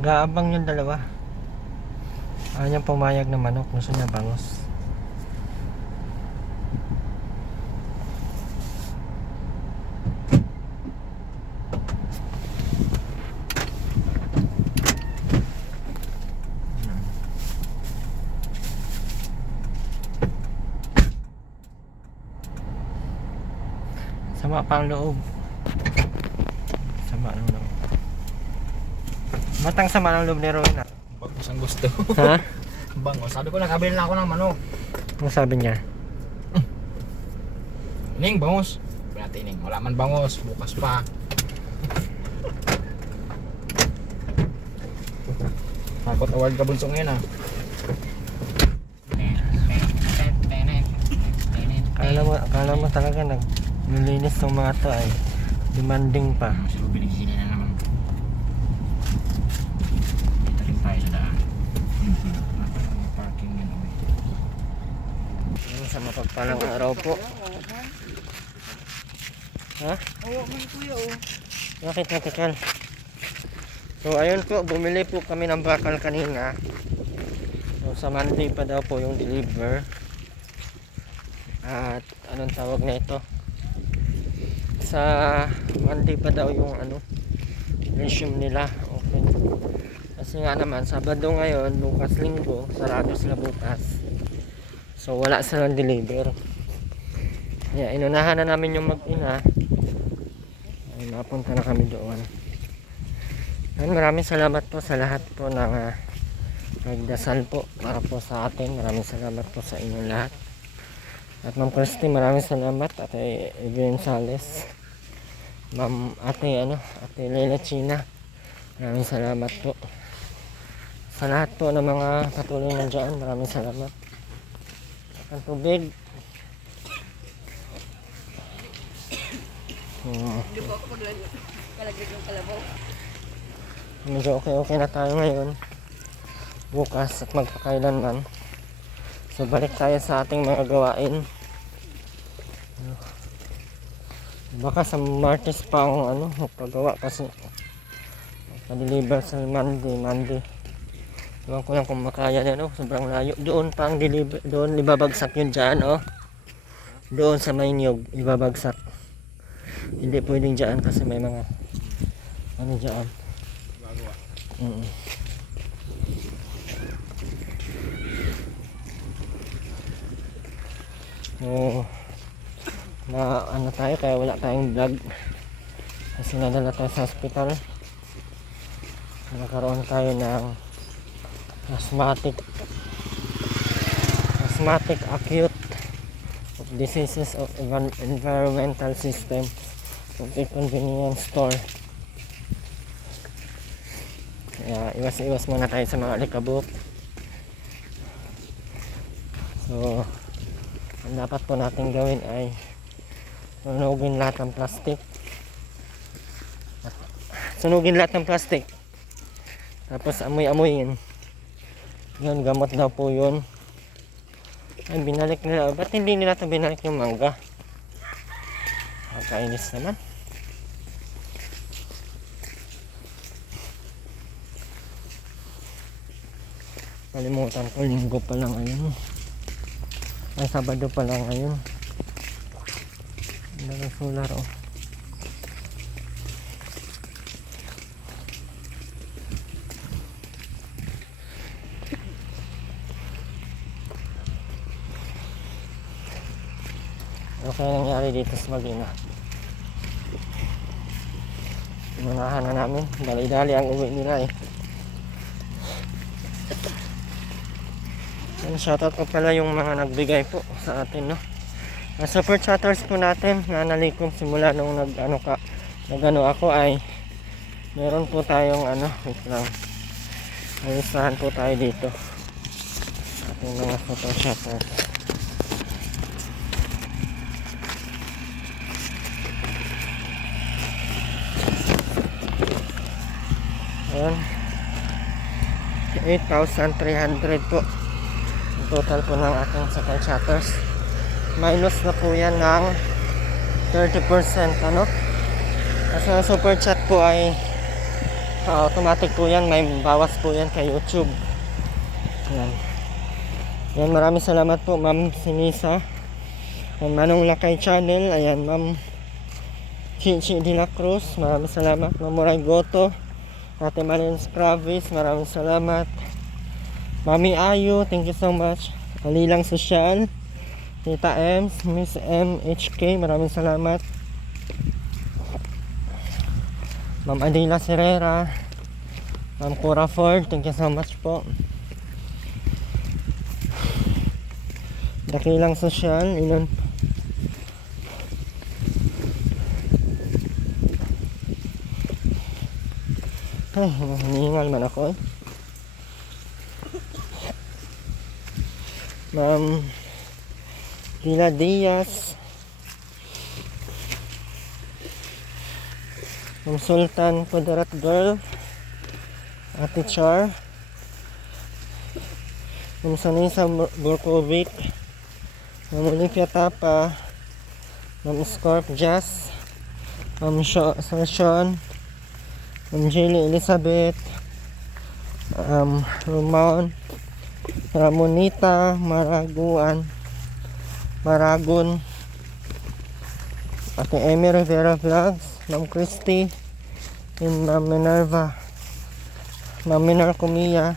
Nag-aabang yung dalawa. Ayaw niyang pumayag na manok. Gusto niya bangus. Sama pa ang loob. Sama ng loob. Matang sama ng loob ni Rowena. Bangus ang gusto. Ha? Bangus. Sabi ko nakabili na ako ng manok. Ano sabi niya? Ining, bangus. Sabi natin, Ining, wala man bangus. Bukas pa. Takot award ka bunso ngayon ah. Akala mo talaga naglilinis ng mga to ay demanding pa. Siguro binisili na naman. Dito rin tayo sa daan. Parking yun. Sa mapagpalang araw po. Ha? Oo, man kuya oh. Bakit natikal? So ayun po, bumili po kami ng bakal kanina. So sa Monday pa daw po yung deliver. At anong tawag na ito? Sa Monday pa daw yung resume nila. Okay. Kasi nga naman, Sabado ngayon, bukas Linggo, sarado sila bukas. So wala silang deliver. Kaya inunahan na namin yung mag-ina. Ay, napunta na kami doon. And maraming salamat po sa lahat po ng nagdasal po para po sa atin. Maraming salamat po sa inyong lahat. At Ma'am Christy, maraming salamat. Ate Evelyn Sales, Ate Leila China, maraming salamat po sa lahat po ng mga patuloy nandiyan. Maraming salamat. Ang tubig. Hindi po ako kalagay ng kalabaw. Medyo okay na tayo ngayon. Bukas at magpakailanman. So balik tayo sa ating mga gawain. Baka sa Martes pa ang magpagawa kasi pa-deliver sa Monday. Ewan ko lang kung makaya na sobrang layo. Doon pa ang deliver, doon ibabagsak yun dyan doon sa Mainyog ibabagsak. Hindi pwedeng dyan kasi may mga dyan. So, tayo kaya wala tayong vlog kasi nadala tayo sa hospital. Nagkaroon tayo ng asthmatic acute diseases of environmental system of a convenience store. Kaya iwas muna tayo sa mga alikabok. So ang dapat po natin gawin ay sunugin lahat ng plastic tapos amoy-amoyin yun, gamot daw po yun. Ay, binalik nila. Ba't hindi nila ito binalik yung mangga? Nakakainis naman. Kalimutan ko, Linggo pa lang ngayon. Ay, Sabado pa lang ngayon. Ang solar Okay nangyari dito sa Magina. Inunahan na namin. Dali-dali ang uwi nila eh. Shoutout ko pala yung mga nagbigay po sa atin, no? Super chatters po natin na nalikom simula nung nag-ano ako ay meron po tayong wait lang. Alisahan po tayo dito. Ating mga super chatters. Ayan. 8,300 po total po ng ating super chatters. Minus na po yan ng 30% kasi ang super chat po ay automatic po yan, may bawas po yan kay YouTube. Yan. Yan, maraming salamat po Ma'am Sinisa. Yan, Manong Lakay Channel. Ayan, Ma'am Chichi de la Cruz, maraming salamat. Ma'am Moray Goto, Ate Malins Kravis, maraming salamat. Mami Ayu, thank you so much. Alilang Sosyal, Tita Ems, Miss MHK, maraming salamat. Ma'am Adila Serrera, Ma'am Cora Ford, thank you so much po. Dakilang Sosyal, ilan? Ay, hinihingal man ako eh. Ma'am Gila Diaz, Ma'am Sultan Kudarat Girl, Ate Char, Ma'am Sanisa Burkovic, Ma'am Olivia Tapa, Ma'am Scorp Jazz, Ma'am Sean, Ma'am Jaylee Elizabeth, Ramonita Maragon, Ate Amy Rivera Vlogs, Ma'am Christy, and Ma'am Minerva, Ma'am Minar Kumia,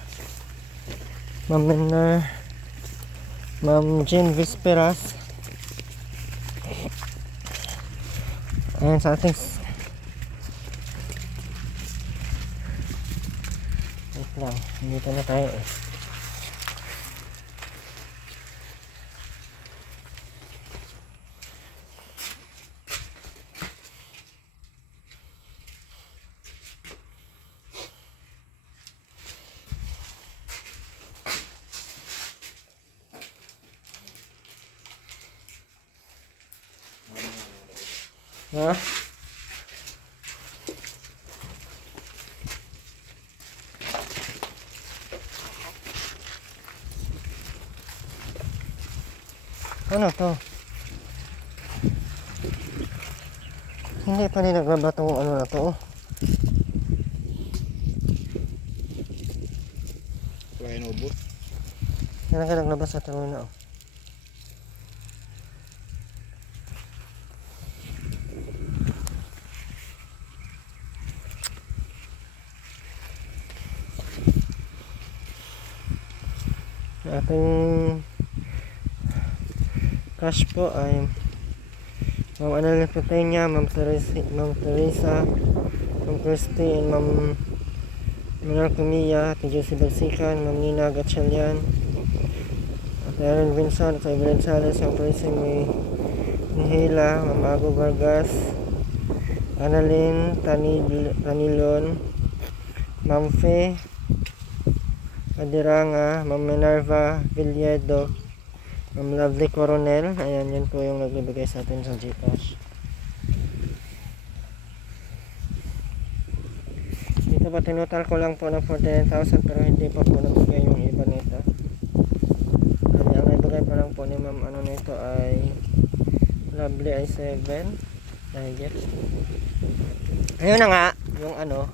Ma'am Jean Visperas. Ayan sa ating wait lang, dito na tayo eh. Ha? Ano to? Hindi pa rin naglaba tong ano na to. Kaya inubot. Kailan ka naglaba sa tanong na oh. Ating cash po ay Ma'am Annalyn Petenya, Ma'am Teresa, Ma'am Christy, and Ma'am Minar Kumia, Ate Josie Balsican, Ma'am Nina Gatchalian, Ate Erin Vincent, Ate Evelyn Sales, Ma'am Tracy Mihila, Ma'am Ago Vargas, Annalyn Tanilon, Ma'am Fe Adiranga, Ma'am Minerva Villedo, Ma'am Lovely Coronel. Ayan, yun po yung nagbibigay sa atin sa Gcash. Dito pa tinutal ko lang po ng 49,000 pero hindi pa po nabigay yung iba nito. Ang naibigay pa lang po ni Ma'am ano nito ay Lovely i7 Target. Ayun na nga yung ano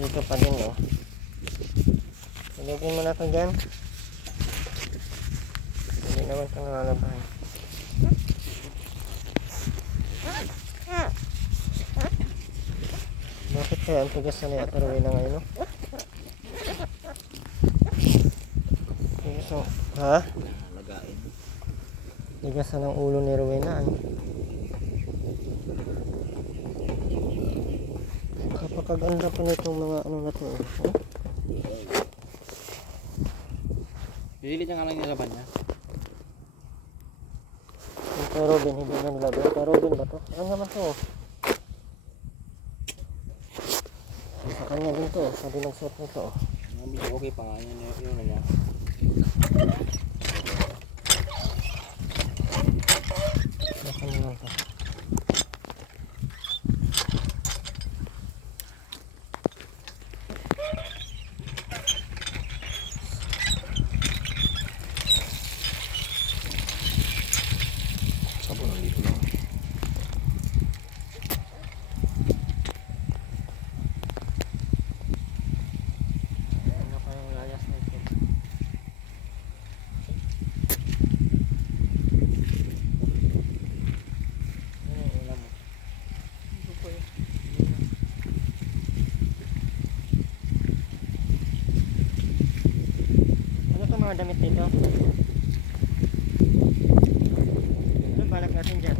dito pa din oh. Ilagay mo na ito dyan. Hindi naman ito nalalabahan. Bakit kaya ang tigas na niya Rowena ngayon no? Tigas na, ha? Lagain. Tigas na ng ulo ni Rowena ay. Kapakaganda po nitong mga ano na ito eh. Pilit niya nga lang yung laban niya. Yung kay Robin, hindi na nilagay. Kay Robin ba to? Ano naman to? Sa kanya din to. Sabi ng set nito. Okay pa nga yun yung niya. Baka naman to. Sabon ang dito lang. Ito. 1,000 mga damit dito. Ano balak natin dyan?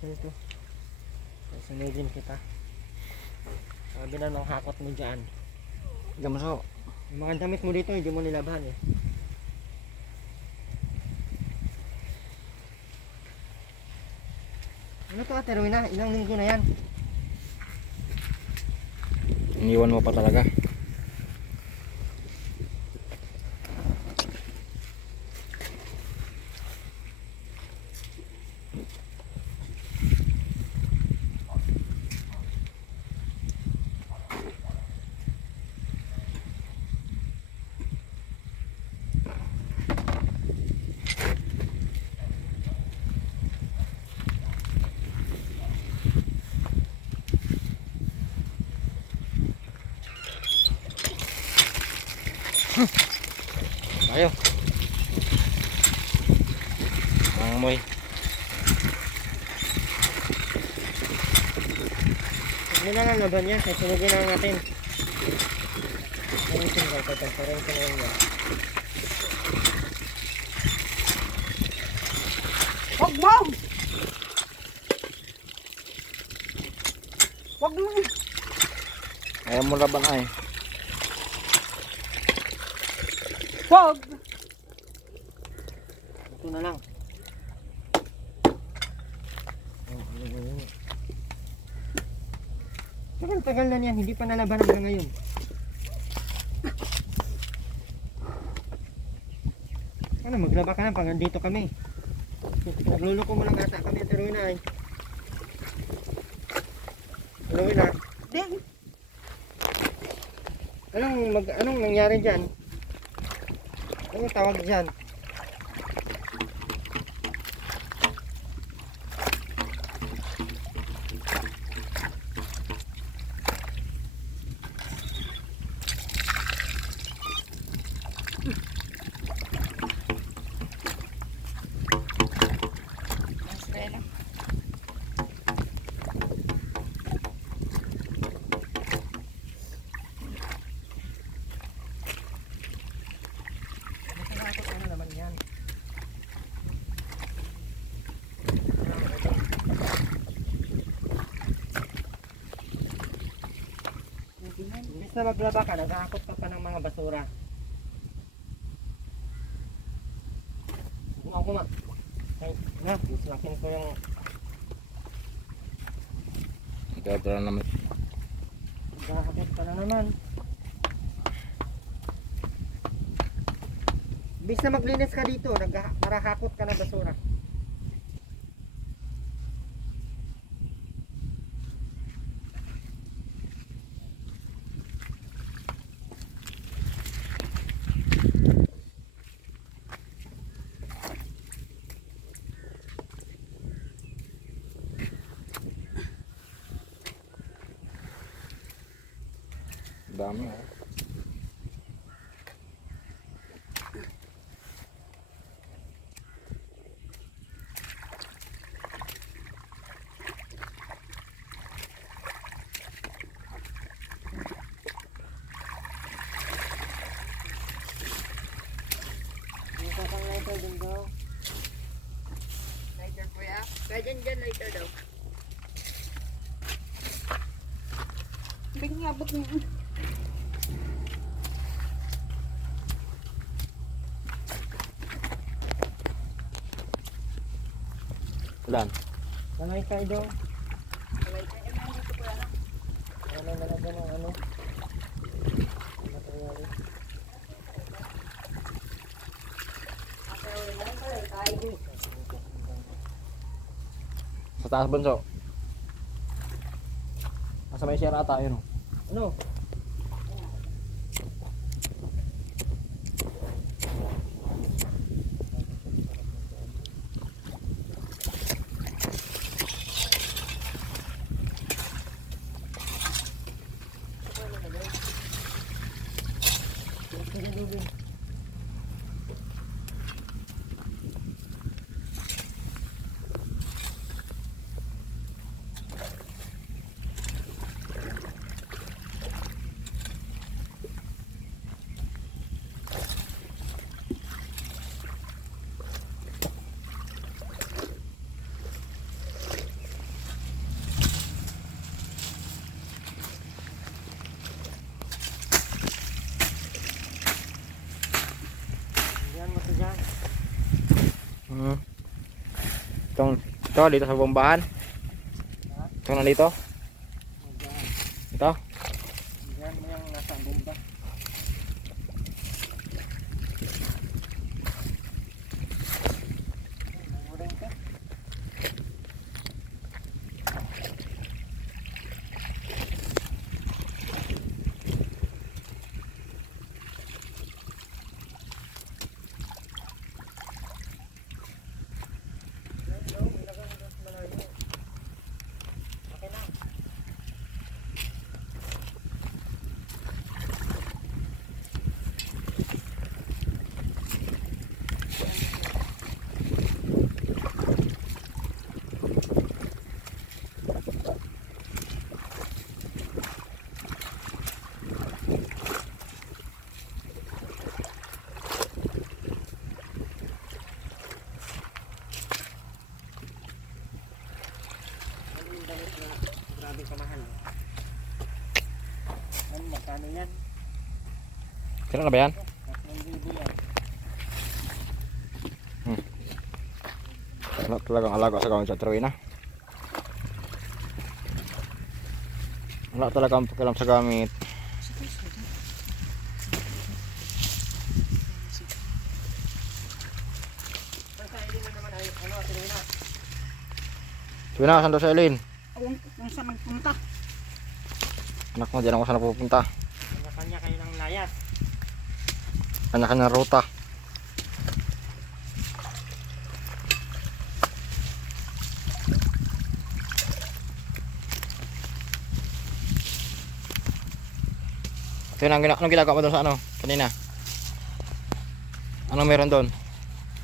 Ito. Sunugin kita. Sabi na nung hakot mo dyan. Gamso. Yung mga damit mo dito, hindi mo nilabahan eh. Ano to Ate Rowena? Ilang linggo na yan? Iniwan mo pa talaga. Ayo. Ang moy. Hindi na lang laban yan. Kaya sunugin na natin. Ang single pa dyan. Parang ito na lang yan. Wag mo! Wag mo! Ayaw mo laban ay. Wag! Ito na lang. Tagal-tagal na niyan. Hindi pa nalaban hanggang ngayon. Ano, maglaba ka na pag nandito kami. Nagluluko mo lang ata kami Ate Rowena ay. Rowena, Ding! anong nangyari dyan? Anong tawag dyan? Estrella. Ano naman yan? Imbis na maglaba ka, naghahakot ka pa ng mga basura. Kung ako ay, na, islakin ko yung Ikaw pala naman. naghahakot ka na naman. Imbis na maglinis ka dito, naghahakot ka ng basura. Dami oh. Isa pang lighter din daw. Lighter po ya. Kaya dyan lighter daw. Bigyan nga ba't niya? Ulan. Sanay tayo daw. Lighter. Eh, mga dito po yan. Ano nalagyan ng ano? Material. Sa taas bunso. Nasa may share ata yun oh. Ano? Dito sa bombahan. Ito na dito. Ito. Diyan mo yung nasa bomba. Mamuring ka. Grabe kamahal. Ano, magkano yan? Kailan na ba yan? 3,000 yan. Wala talagang alaga sa gawin sa Troy na. Wala talagang pakialam sa gamit. Pagkailin mo naman ay, ano, Trina? Tuwina, saan daw sa Eileen? Awan ko kung saan magpunta. Anak mo, dyan ako saan napupunta. Kanya-kanya kayo ng layas. Kanya-kanya ruta. Tuwina, anong ginagawa mo doon sa ano? Kanina? Anong meron doon?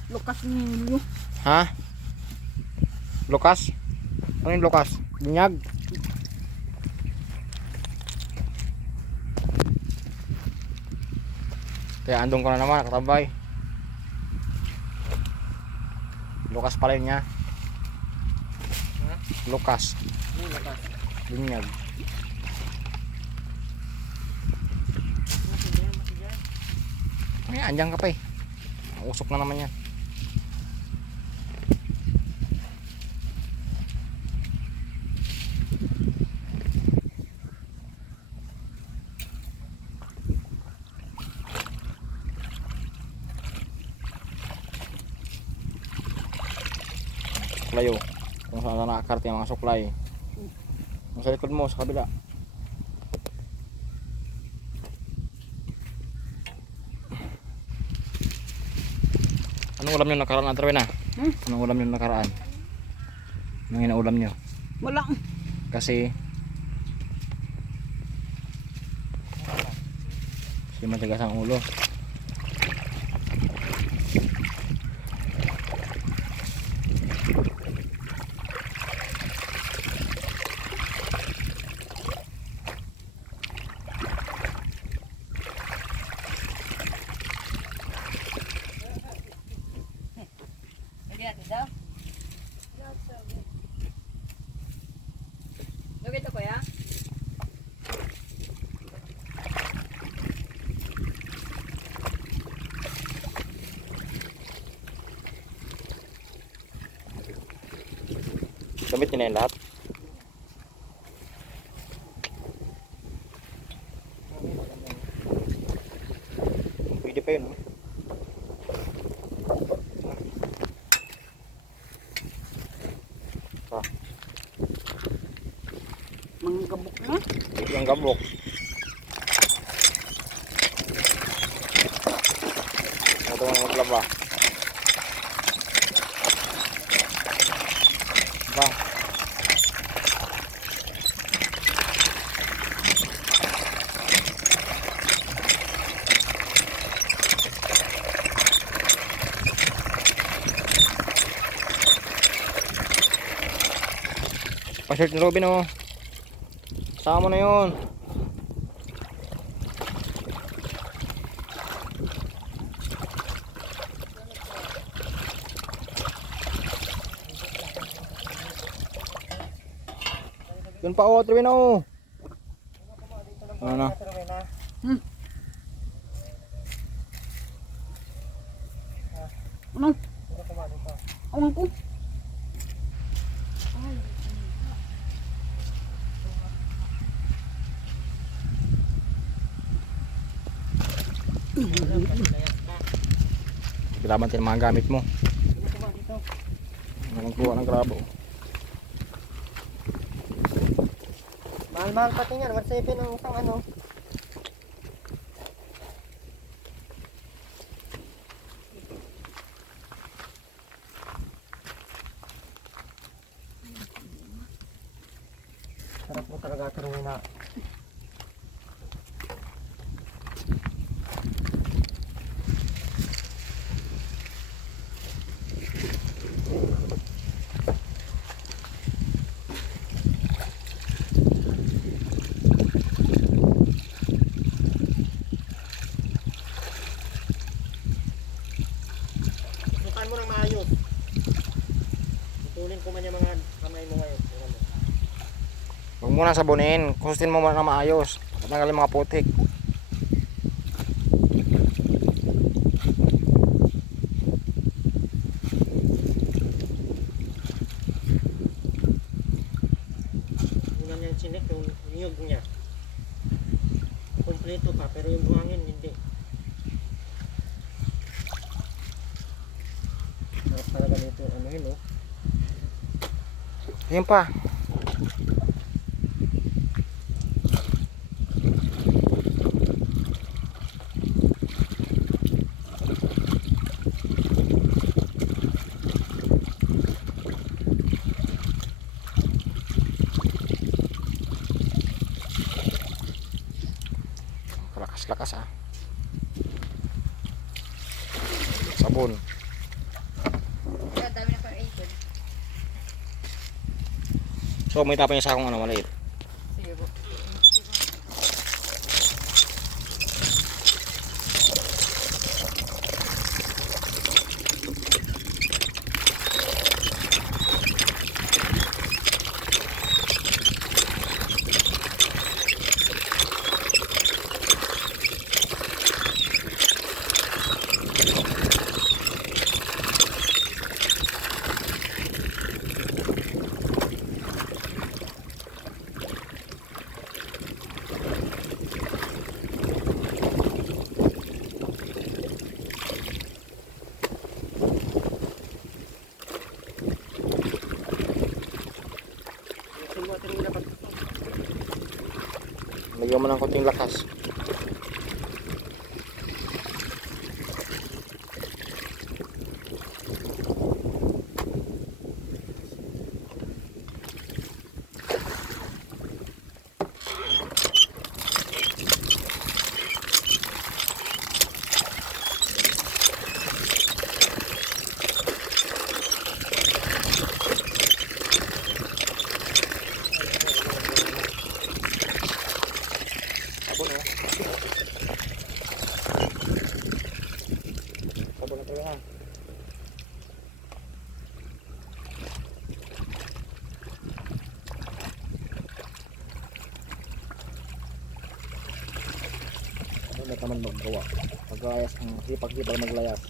Lukas ninyo. Ha? Lukas? Ano yung lukas? Binyag? Kaya andun ko na naman, nakatabay. Lukas pala yun niya. Ha? Lukas. Ano, lakas? Binyag. Masigan. Ay, andyan ka pa eh. Usok na naman yan. Suklayo. Kung saan na nakakarte yung mga suklay. Yung sa likod mo, sa kabila. Anong ulam nyo nakaraan, Antrowin na? Anong ulam nyo nakaraan? Anong inaulam nyo? Wala. Kasi matigas ang ulo. Lihat daw. Lugit ako ya. Gamit nyo na yung lahat. Pwede pa yun, oh. Manggabok na. Yung gabok. Ito ang maglaba. Ba? Pa-shirt ni Robin, oh. Sama mo na yun. Yun pa, oh, Trowin, oh. Ano? Ano? Awan ko. Graban tayo ng mga gamit mo. Dito ba dito? Nagkuha ng grabo. Mahal-mahal pati yan. 1.7 ang isang ano. Sarap mo talaga karoon na. Susukan mo ng maayos. Tutulin ko man yung mga kamay mo ngayon. Tingnan mo. Huwag mo na sabunin. Kustin mo muna maayos. Tanggalin mga putik. Tingnan niya yung sinik, yung niyog niya. Kompleto pa, pero yung buhangin hindi. Sarap talaga nito, ano yun oh. Ayun pa. Lakas-lakas ah. Sabon. Kaya dami na pang ipon. So may tapon yung sakong ano maliit. Sige po. Lagyan mo ng konting lakas. Sabon oh. Sabon na tayo ha. Ano na naman maggawa? Maglayas ang hipag-hipag maglayas.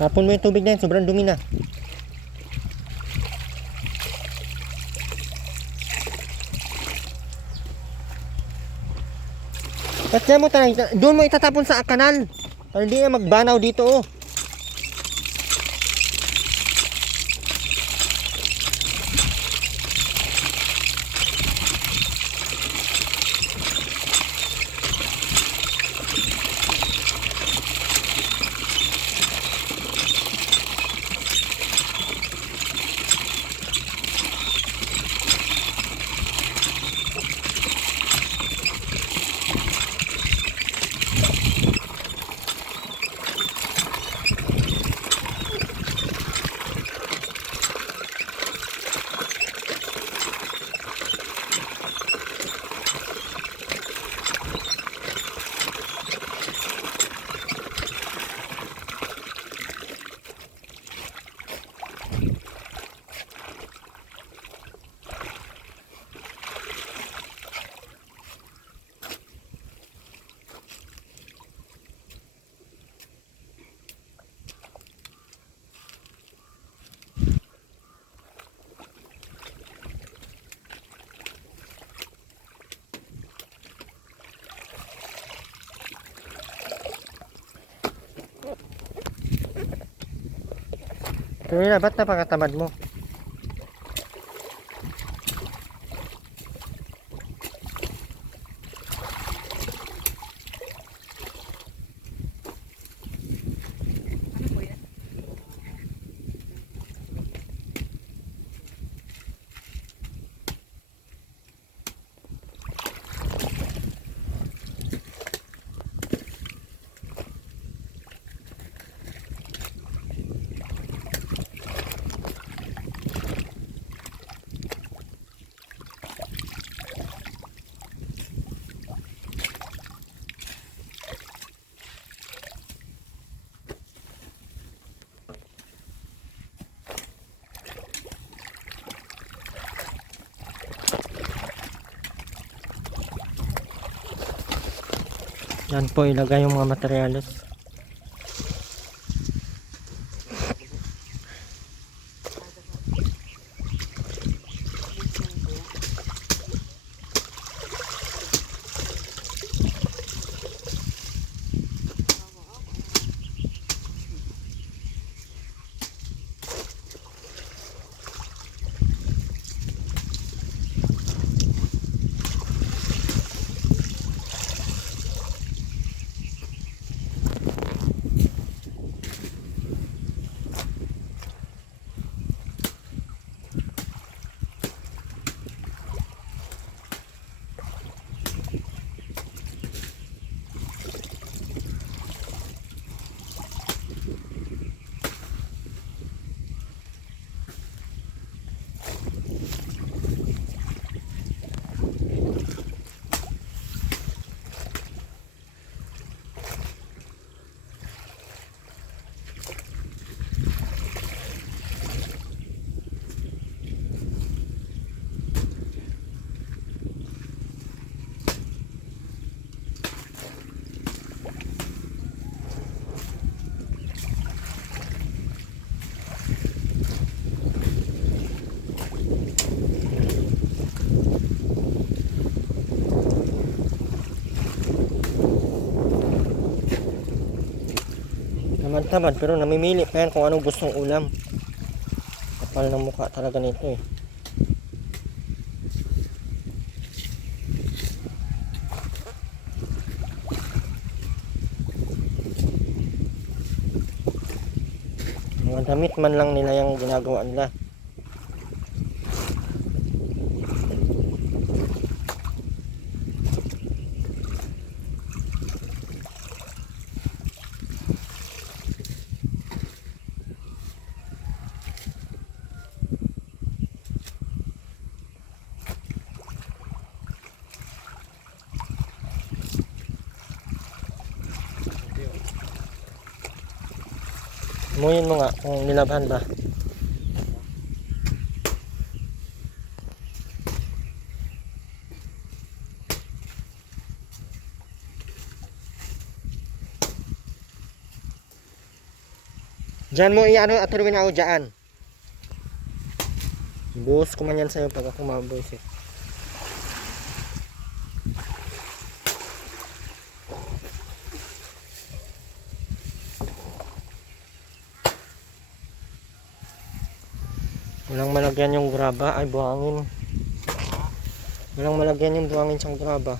Tapon mo yung tubig na yun, sobrang dumi na. Ba't kaya mo talaga, doon mo itatapon sa kanal. Para hindi na magbanaw dito oh. Tuloy na, ba't napakatamad mo? Ano po yan? Yan po, ilagay yung mga materyales. Tamad-tamad pero namimili pa yan kung anong gustong ulam. Kapal ng mukha talaga nito eh. Mga damit man lang nila yung ginagawa nila. Muyin mo nga kung nilabhan ba. Diyan mo i-ano at turuin ako dyan. Buhos ko man yan sa'yo pag ako mabuhos eh. Walang malagyan yung graba ay buhangin. Walang malagyan yung buhangin sa graba.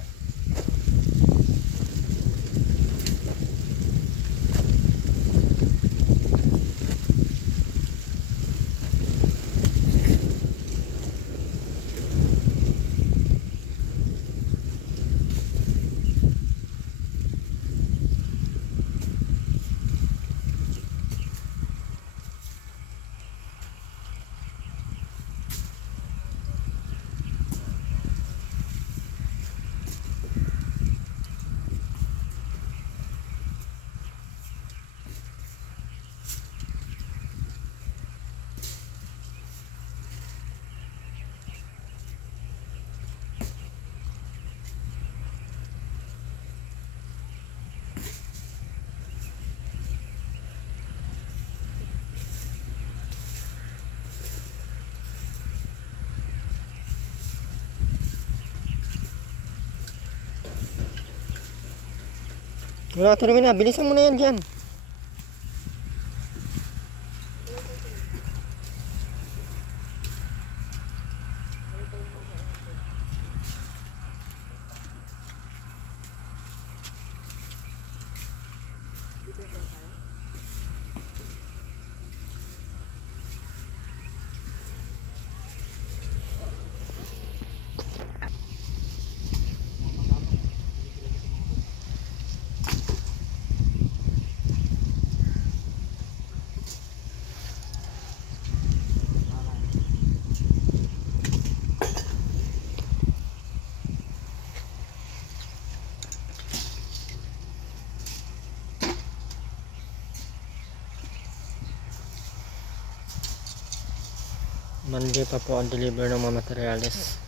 Wala, tuloy na. Bilisan mo na yan dyan. Monday pa po ang deliver ng mga materials.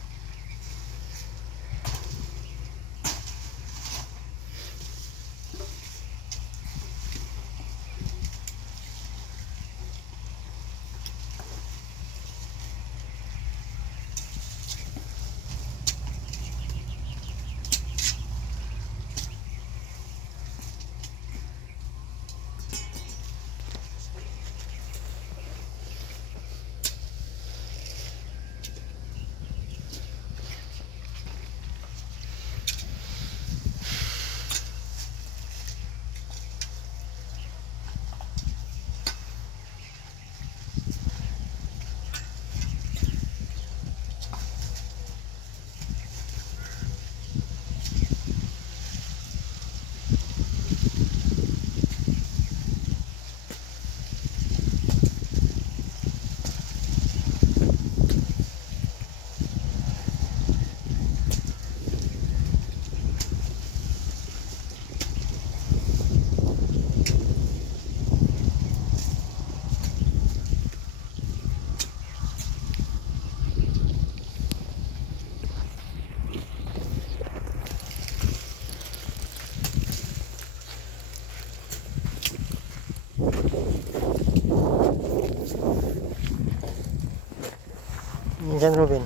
Diyan, Ruben.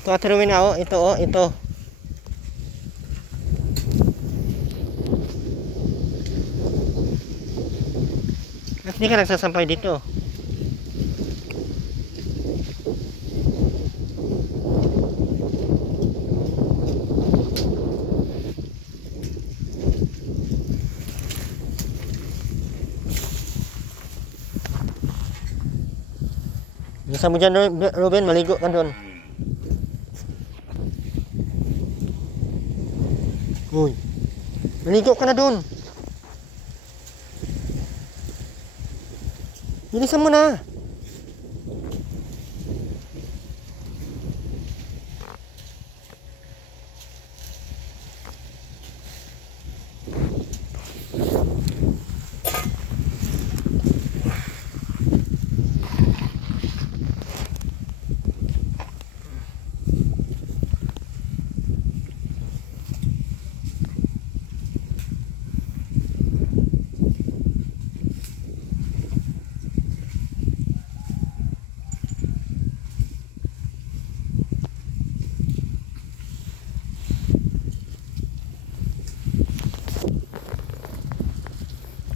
Ito, Ate Ruben, oh. Ito, oh. Ito. At hindi ka nagsasampay dito. Bisa mo dyan, Ruben, maligo ka doon. Uy, maligo ka na doon. Bilisan mo na.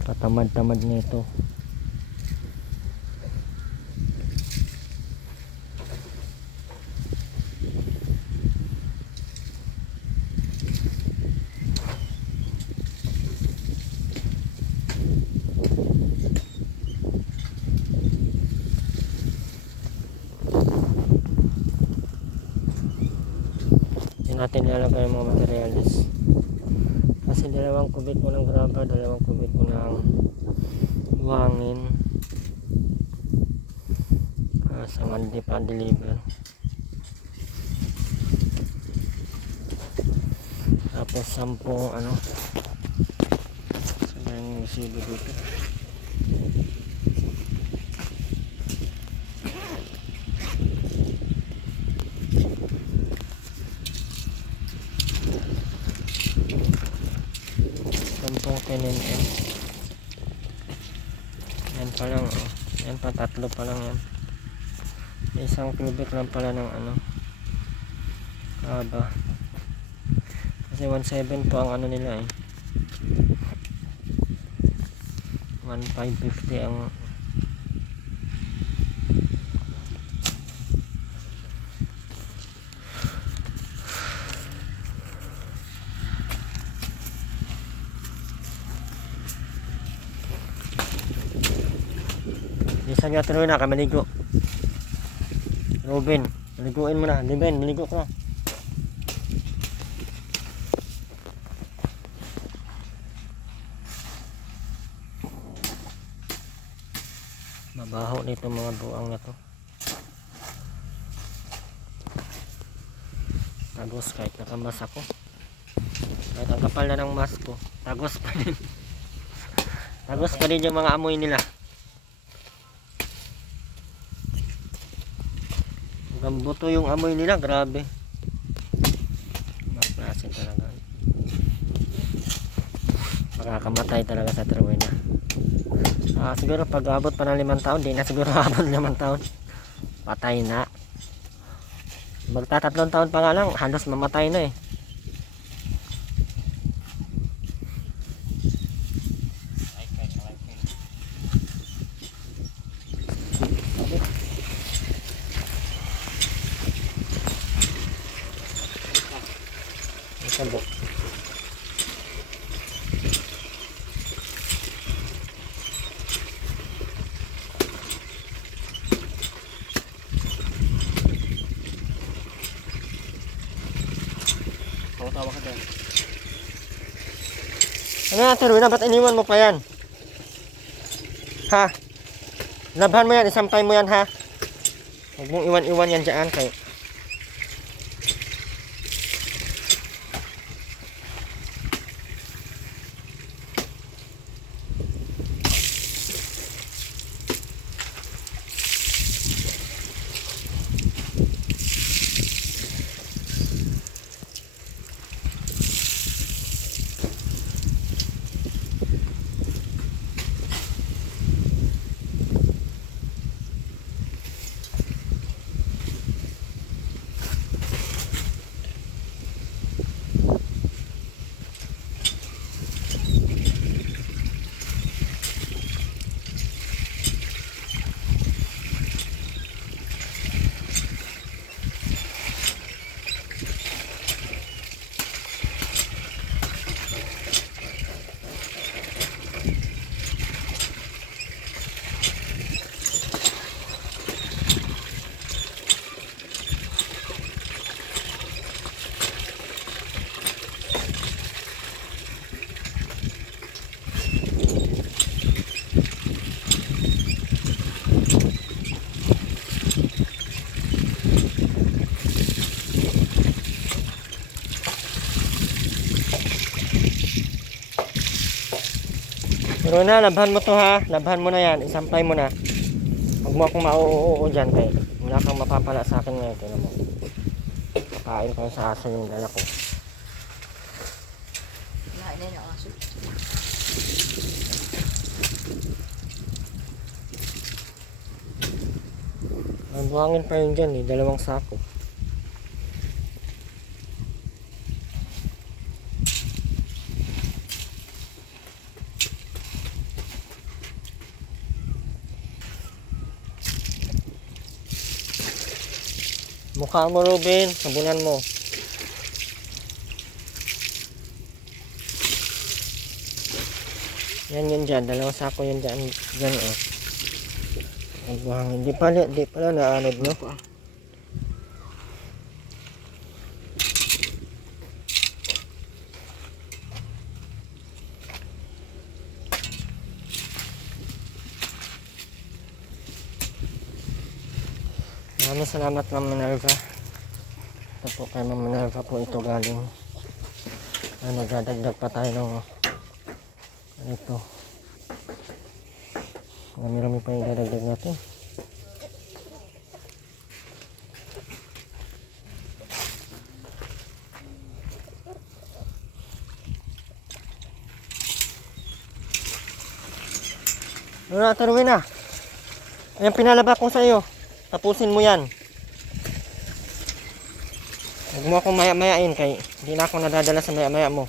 Katamad-tamad nito. Hindi natin ilalagay yung mga materials. Kasi 2 kubik mo ng graba, 2 kubik mo ng buhangin. Sa Monday pa deliver. Tapos 10 ano. Saan yung resibo dito? Sampung 10mm. Yan pa lang, oh. Yan pa, 3 pa lang yan. 1 kubik lang pala ng ano, haba. Kasi 1.7 po ang ano nila eh. 1.550 ang isa nga tuloy na ka maligo. Ruben, maliguin mo na. Ruben, maligo ka na. Mabaho nito mga buang na to. Tagos kahit nakamas ako. Kahit ang kapal na ng mask ko, tagos pa din. Tagos pa rin yung mga amoy nila. Hanggang buto yung amoy nila, grabe. Mga klase talaga. Makakamatay talaga sa Trowena. Siguro pag abot pa ng 5 taon, di na siguro abot ng 5 taon. Patay na. Magta 3 taon pa nga lang, halos mamatay na eh. Sabok. Tawa ka dyan. Ano na, Terwina? Ba't iniwan mo pa yan? Ha? Labhan mo yan, isampay mo yan ha? Huwag mong iwan-iwan yan dyan kay... Pero na, labhan mo to ha. Labhan mo na yan. Isampay mo na. Huwag mo akong mauuo dyan kay wala kang mapapala sa akin ngayon. Tignan mo. Pakain ko sa aso yung dala ko. Kinain na yung aso. Ang buhangin pa yun dyan eh. 2 sako. Mukha mo, Ruben. Sabunan mo. Yan yun dyan. 2 sako yun dyan. Dyan oh. Ang buhangin. Di pala naanod no? Maraming salamat Ma'am Minerva. Ito po kay Ma'am Minerva po ito galing. Nagdadagdag pa tayo ng ito. Marami pa yung dadagdag natin. Ano na, Terwina? Ayan pinalaba ko sa iyo. Tapusin mo yan. Huwag mo akong maya-mayain kay hindi na ako nadadala sa maya-maya mo.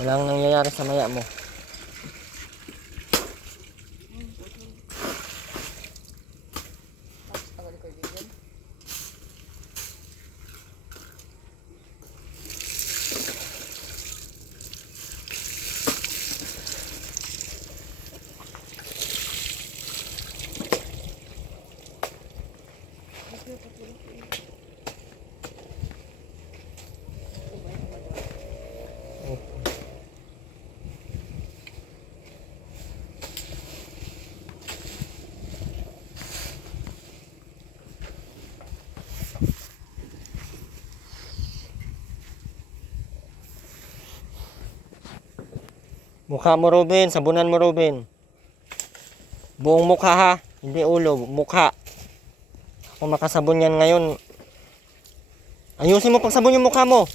Walang nangyayari sa maya mo. Tapos tagal ko yung bigyan. Mukha mo, Ruben. Sabunan mo, Ruben. Buong mukha ha. Hindi ulo. Mukha. Kung makasabon yan ngayon, ayusin mo pagsabon yung mukha mo.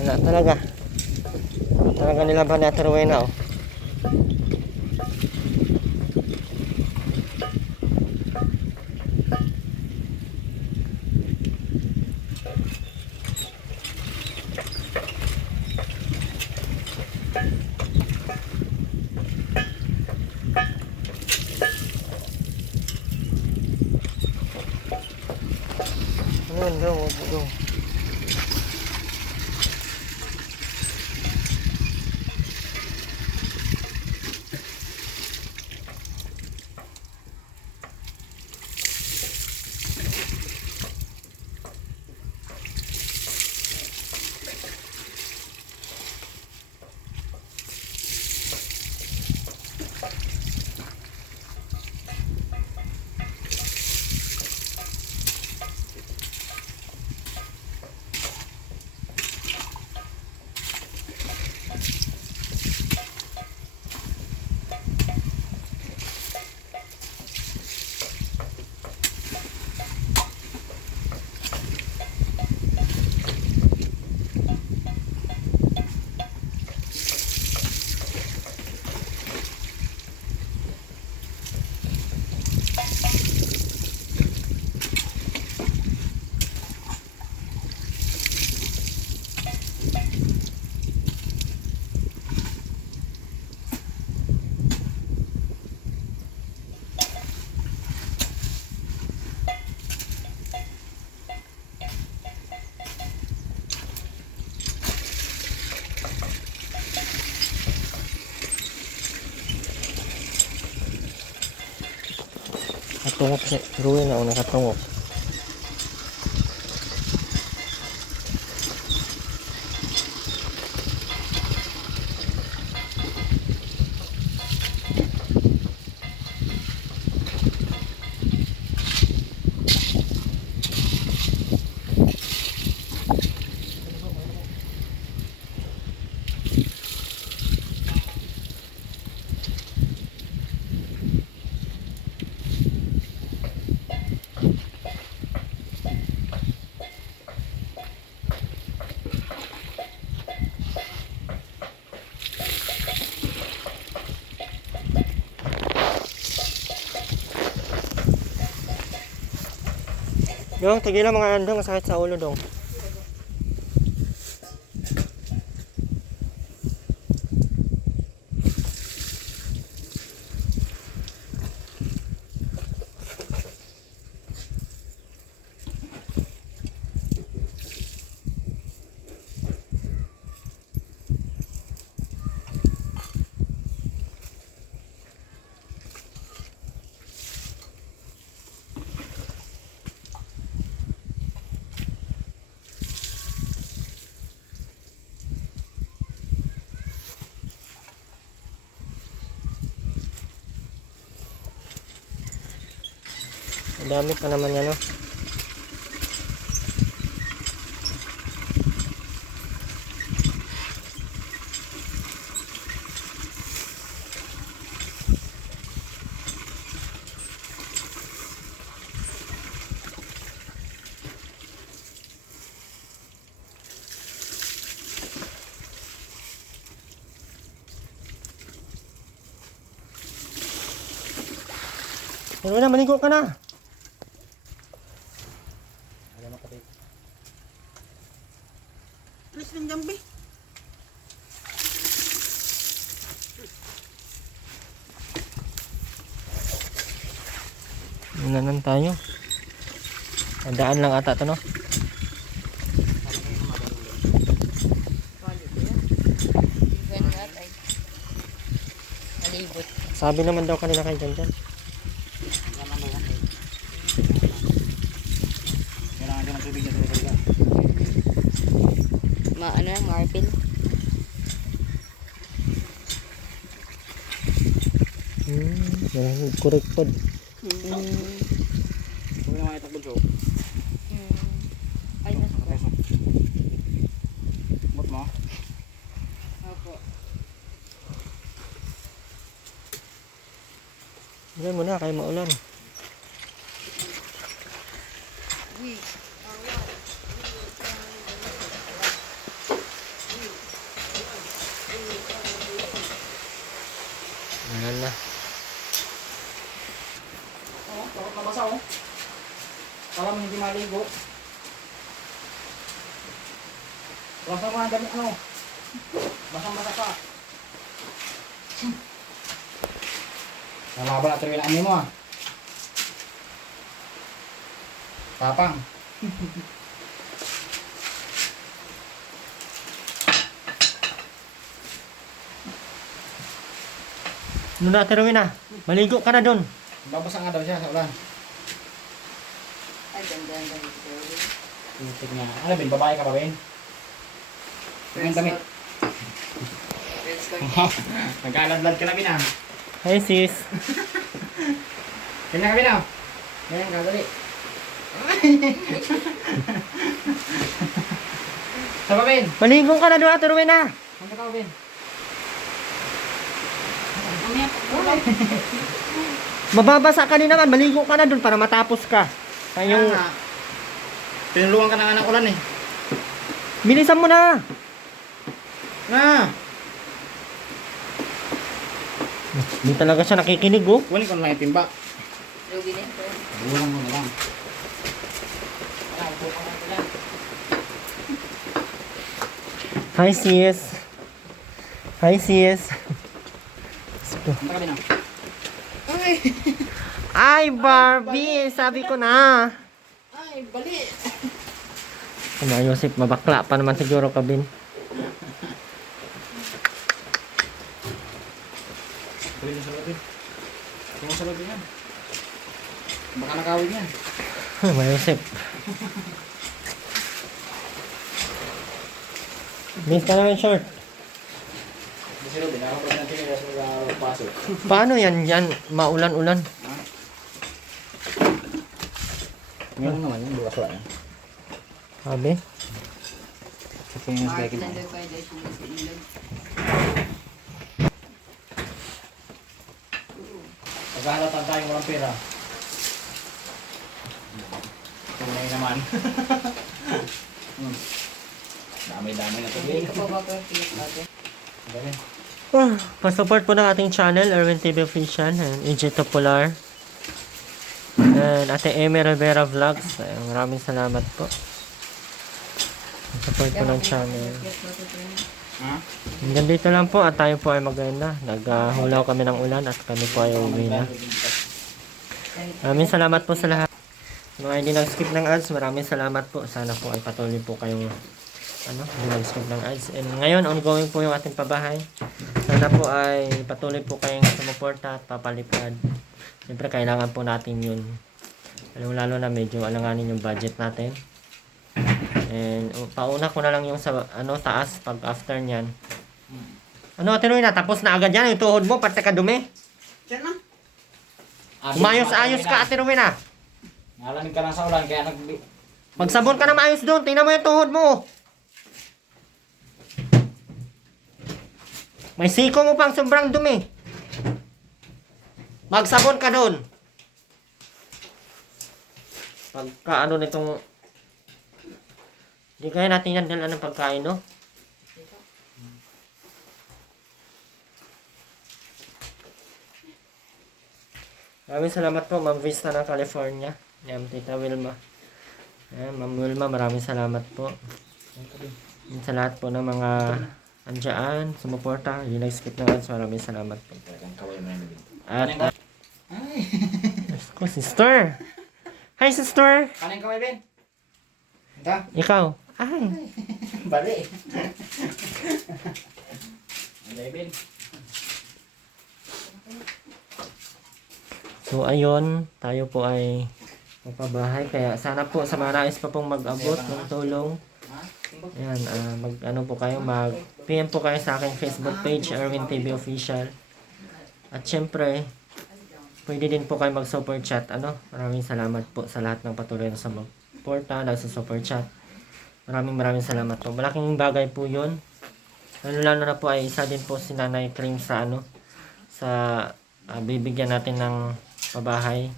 Wala talaga. Talaga nilaban ni Ate Rowena, oh. Ano yun, go. Katungok si Rowena, oh, nakatungok. Dong, tigilan mga andong, sakit sa ulo, dong. Ang dami pa naman yan, oh. Ano na, maligo ka na. Alis ng jambi. Unanan tayo. Ang daan lang ata to, no? Wali ko yan. Iwan nga ay. Malibot. Sabi naman daw kanila kay Jan Jan. Kailangan din ng tubig dyan sa liga. Ano yan, marble. Correct po. Huwag naman itakbol siya. Ay, nasa ko. Bot mo. Opo. Ilan mo na, kaya maulan. Ayan na. Oo, takot na basa oh. Kala mo hindi maligo. Basa mo ang damit ano. Basang-basa ka. Nalaban natin yung ani mo ah. Tapang. Ano na, Terwin na? Maligo ka na doon. Babasa nga daw siya sa ulan. Ay, ganda. Titik niya. Ano Ben, babae ka pa Ben? Tingnan damit. Friends ko. Nagkaladlad ka na Ben ah. Hi sis. Ganyan ka Ben ah. Ganyan ka, dali. Saba Ben? Maligo ka na doon, Terwin na. Saan ka Ben? Mababasa ka din naman, maligo ka na doon para matapos ka. Yung Tinulungan ka na nga ng ulan eh. bilisan mo na. Na! Hindi talaga siya nakikinig, oh. Kunin ko na lang yung timba. Lugi din, friend. Bulang mo na lang. Hi sis. Hi sis. Punta ka din ah. Ay! Ay Barbie, sabi ko na. Ay, bali! Ano, Yosef, mabakla pa naman siguro ka, Bin. Tuloy na sa lobby. Tuloy sa lobby yan. Baka nakawin yan. Ma Yosef. Miss ka naman short. Hindi si Robin, nakapag natin yung rest pasok. Paano yan? Yan, maulan-ulan. Ngayon naman yung bukas wala yan. Sabi. Kasi yung Mark, nagkakin mo. nandun pa yung dashing sa ilog. Pagkahalatan tayo walang pera. Tunay naman. Dami-dami na ito. Hindi ko pa ba pa yung pilit natin? Dami. Pa-support po ng ating channel, Erwin TV Official, and EJ Topolar. And Ate Amy Rivera Vlogs. Ay, maraming salamat po. Support po ng channel. Ha? Hanggang dito lang po at tayo po ay maganda. Naghulaw kami ng ulan at kami po ay uwi na. Maraming salamat po sa lahat. Mga hindi nag-skip ng ads, maraming salamat po. Sana po ay patuloy po kayong hindi nag-skip ng ads. And ngayon, ongoing po yung ating pabahay. Sana po ay patuloy po kayong sumuporta at papalipad. Siyempre, kailangan po natin yun. Lalo na medyo alanganin yung budget natin. And pauna ko na lang yung sa taas pag after nyan. Tinuloy na, tapos na agad yan. Yung tuhod mo, pati ka dumi. Diyan lang. Umayos-ayos ka, Ate Rowena. Nalamig ka lang sa ulan, kaya Magsabon ka na maayos doon. Tingnan mo yung tuhod mo. May siko mo pang sobrang dumi. Magsabon ka doon. Pagka nitong... Hindi kaya natin yan dala ng pagkain, no? Maraming salamat po, Ma'am Vista ng California. Yan, Tita Wilma. Yan, Ma'am Wilma, maraming salamat po. Yan sa lahat po ng mga andyan, sumuporta, yung nag-skip ng ads, maraming salamat po. At, ko, sister. Hi, sister! Kanin kamay, Ben. Ito. Ikaw? Ay! Bali. Bali, Ben. So, ayun. Tayo po ay magpabahay. Kaya sana po sa mga nais pa pong mag-abot ng tulong. Ayan, ano po kayo, PM po kayo sa aking Facebook page, Erwin TV Official. At syempre, pwede din po kayo mag-super chat. Maraming salamat po sa lahat ng patuloy na sa mag-porta, sa super chat. Maraming salamat po. Malaking bagay po yun. Lalo na po ay isa din po si Nanay Cream sa bibigyan natin ng pabahay.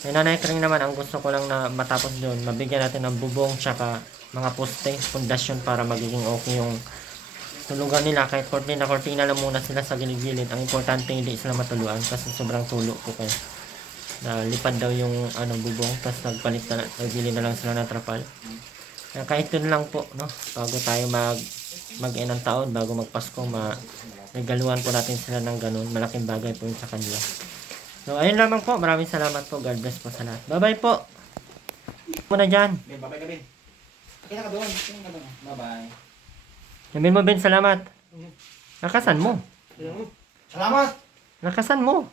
Kay Nanay Cream naman, ang gusto ko lang na matapos doon, mabigyan natin ng bubong tsaka mga poste, pundasyon para magiging okay yung tulugan nila. Kahit kortina lang muna sila sa gilid-gilid. Ang importante hindi sila matuluan kasi sobrang tulo po kayo. Lipad daw yung bubong, tapos naggilid na lang sila na trapal. Kahit yun lang po, no? Bago tayo mag-end ng taon, bago magpasko, regaluhan po natin sila ng ganun. Malaking bagay po yun sa kanila. So, ayun lamang po. Maraming salamat po. God bless po sa lahat. Bye-bye po. Muna dyan. Ben, babay ka, Ben. Kita ka doon. Bye-bye. Sabihin mo, Ben, salamat. Lakasan mo. Salamat! Lakasan mo.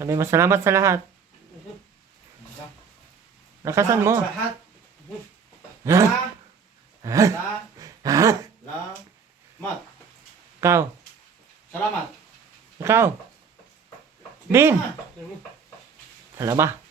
Sabihin mo, salamat sa lahat. Lakasan mo. Salamat. Salamat. Ikaw. Salamat. Ikaw. Ben. Salamat.